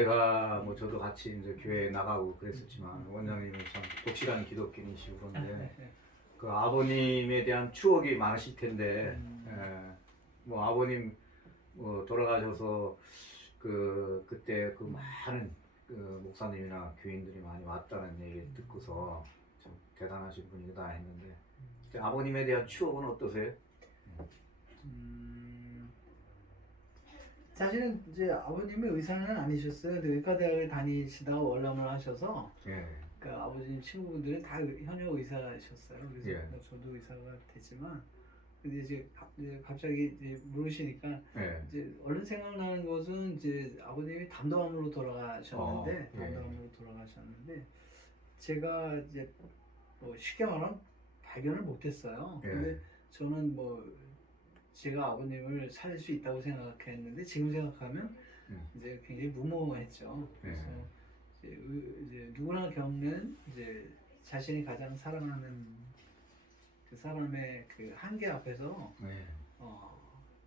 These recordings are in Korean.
제가 뭐 저도 같이 이제 교회 나가고 그랬었지만 원장님은 참 독실한 기독교인이시고 그런데 그 아버님에 대한 추억이 많으실 텐데 뭐 아버님 뭐 돌아가셔서 그때 그 많은 그 목사님이나 교인들이 많이 왔다는 얘기를 듣고서 참 대단하신 분이다 했는데 아버님에 대한 추억은 어떠세요? 사실은 이제 아버님이 의사는 아니셨어요. 근데 의과대학을 다니시다가 월남을 하셔서 예. 그 아버님 친구분들은 다 현역 의사셨어요. 그래서 예. 뭐 저도 의사가 됐지만 근데 이제 갑자기 이제 물으시니까 예. 이제 얼른 생각나는 것은 이제 아버님이 담담으로 돌아가셨는데 예. 담담으로 돌아가셨는데 제가 이제 뭐 쉽게 말하면 발견을 못했어요. 예. 근데 저는 뭐 제가 아버님을 살릴 수 있다고 생각했는데 지금 생각하면 이제 굉장히 무모했죠. 그래서 이제 누구나 겪는 이제 자신이 가장 사랑하는 그 사람의 그 한계 앞에서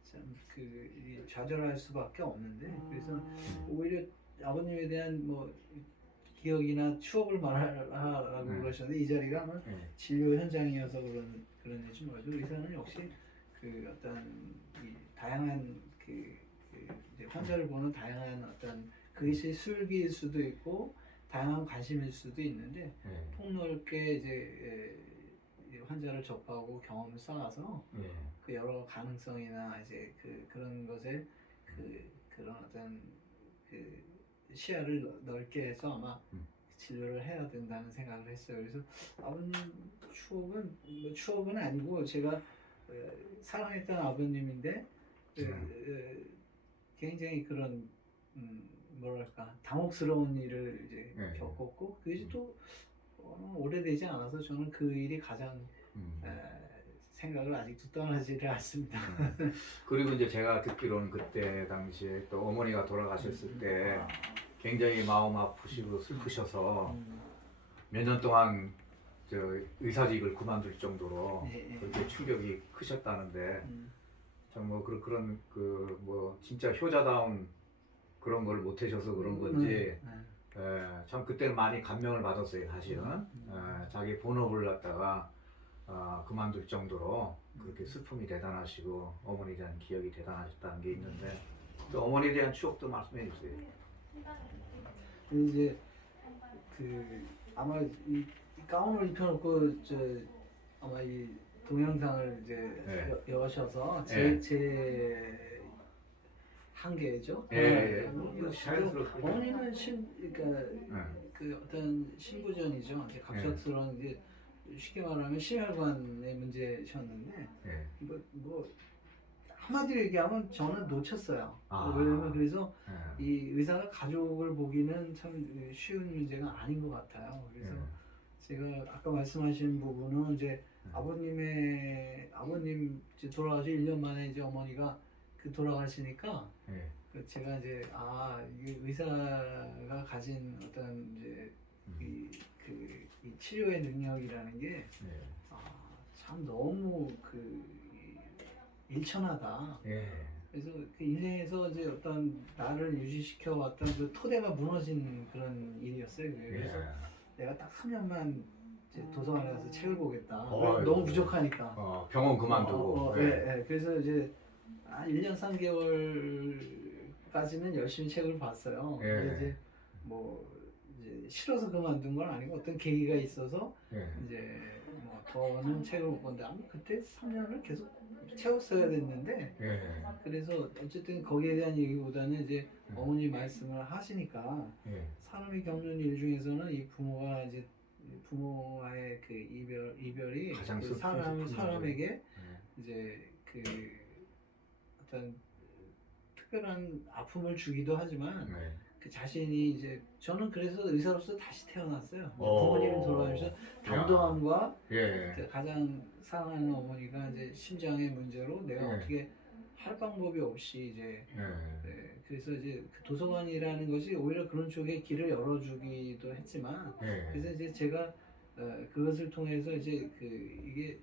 참 좌절할 수밖에 없는데 그래서 오히려 아버님에 대한 뭐 기억이나 추억을 말하라고 그러셨는데 이 자리가 아마 진료 현장이어서 그런 얘기 뭐죠. 의사는 역시 그 어떤 이 다양한 이제 환자를 보는 다양한 어떤 그것이 술기일 수도 있고 다양한 관심일 수도 있는데 폭넓게 이제 환자를 접하고 경험을 쌓아서 그 여러 가능성이나 이제 그런 것에 그런 어떤 그 시야를 넓게 해서 아마 진료를 해야 된다는 생각을 했어요. 그래서 아버님 추억은 뭐 추억은 아니고 제가 사랑했던 아버님인데 굉장히 그런 뭐랄까 당혹스러운 일을 이제 겪었고 그것이 또 오래되지 않아서 저는 그 일이 가장 생각을 아직도 떠나지를 않습니다. 그리고 이제 제가 듣기로는 그때 당시에 또 어머니가 돌아가셨을 때 굉장히 마음 아프시고 슬프셔서 몇 년 동안 저 의사직을 그만둘 정도로 그렇게 충격이 크셨다는데 참 뭐 그런 그 뭐 진짜 효자다운 그런 걸 못 하셔서 그런 건지 참 그때는 많이 감명을 받았어요 사실은. 자기 본업을 갖다가 그만둘 정도로 그렇게 슬픔이 대단하시고 어머니에 대한 기억이 대단하셨다는 게 있는데 또 어머니에 대한 추억도 말씀해 주세요. 이제 아마 이 가운을 입혀놓고 아마 이 동영상을 이제 여셔서 제 한계죠. 어머니는 그러니까 그 어떤 신부전이죠. 이제 갑작스러운 이제 쉽게 말하면 심혈관의 문제셨는데 뭐 한마디로 얘기하면 저는 놓쳤어요. 왜냐면 그래서 이 의사가 가족을 보기는 참 쉬운 문제가 아닌 것 같아요. 그래서 제가 아까 말씀하신 부분은 이제 아버님 이제 돌아가서 1년 만에 이제 어머니가 돌아가시니까 제가 이제 이게 의사가 가진 어떤 이제 이 치료의 능력이라는 게 참 너무 일천하다. 그래서 그 인생에서 이제 어떤 나를 유지시켜 왔던 그 토대가 무너진 그런 일이었어요. 그래서 내가 딱 3년만 이제 도서관에 가서 책을 보겠다. 너무 부족하니까. 병원 그만두고. 그래서 이제 1년 3개월까지는 열심히 책을 봤어요. 근데 이제 이제 싫어서 그만둔 건 아니고 어떤 계기가 있어서 이제 뭐 더는 책을 못 본다. 그때 3년을 계속 채웠어야 됐는데 그래서 어쨌든 거기에 대한 얘기보다는 이제 어머니 말씀을 하시니까 사람이 겪는 일 중에서는 이 부모와의 그 이별이 가장 그 사람에게 이제 어떤 특별한 아픔을 주기도 하지만 그 자신이 이제 저는 그래서 의사로서 다시 태어났어요. 부모님이 돌아가셔서 담담함과 가장 사랑하는 어머니가 이제 심장의 문제로 내가 어떻게 할 방법이 없이 이제 그래서 이제 그 도서관이라는 것이 오히려 그런 쪽에 길을 열어주기도 했지만 그래서 이제 제가 그것을 통해서 이제 이게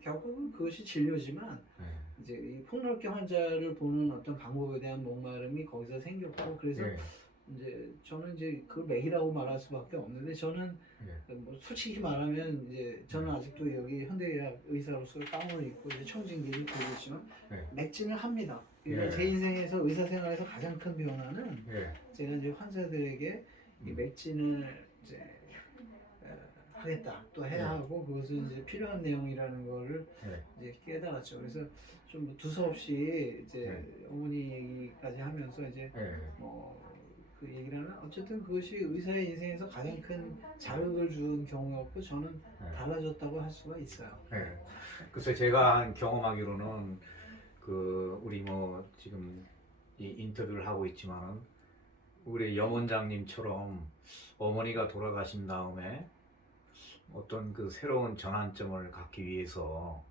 결국은 그것이 진료지만 이제 이 폭넓게 환자를 보는 어떤 방법에 대한 목마름이 거기서 생겼고 그래서 예. 이제 저는 이제 그 맥이라고 말할 수밖에 없는데 저는 예. 뭐 솔직히 말하면 이제 저는 아직도 여기 현대의학 의사로서 가운을 입고 이제 청진기를 들고 있지만 예. 맥진을 합니다. 그러니까 예. 제 인생에서 의사생활에서 가장 큰 변화는 예. 제가 이제 환자들에게 이 맥진을 이제 하겠다 또 해야 예. 하고 그것은 이제 필요한 내용이라는 거를 예. 이제 깨달았죠. 그래서 좀 두서없이 이제 네. 어머니 얘기까지 하면서 이제 예. 그 얘기를 하면 어쨌든 그것이 의사의 인생에서 가장 큰 자극을 준 경우였고 저는 예. 달라졌다고 할 수가 있어요. 예. 글쎄 제가 한 경험하기로는 그 우리 뭐 지금 이 인터뷰를 하고 있지만은 우리 염 원장님처럼 어머니가 돌아가신 다음에 어떤 그 새로운 전환점을 갖기 위해서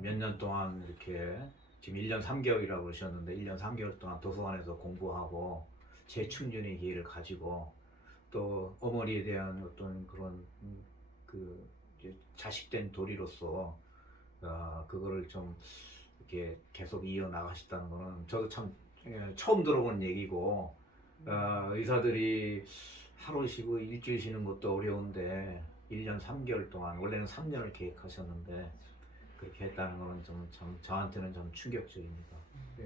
몇 년 동안 이렇게 지금 1년 3개월이라고 그러셨는데 1년 3개월 동안 도서관에서 공부하고 재충전의 기회를 가지고 또 어머니에 대한 어떤 그런 그 이제 자식된 도리로서 그거를 좀 이렇게 계속 이어나가셨다는 거는 저도 참 처음 들어본 얘기고 의사들이 하루 쉬고 일주일 쉬는 것도 어려운데 1년 3개월 동안 원래는 3년을 계획하셨는데 그렇게 했다는 거는 좀 저한테는 좀 충격적입니다. 예.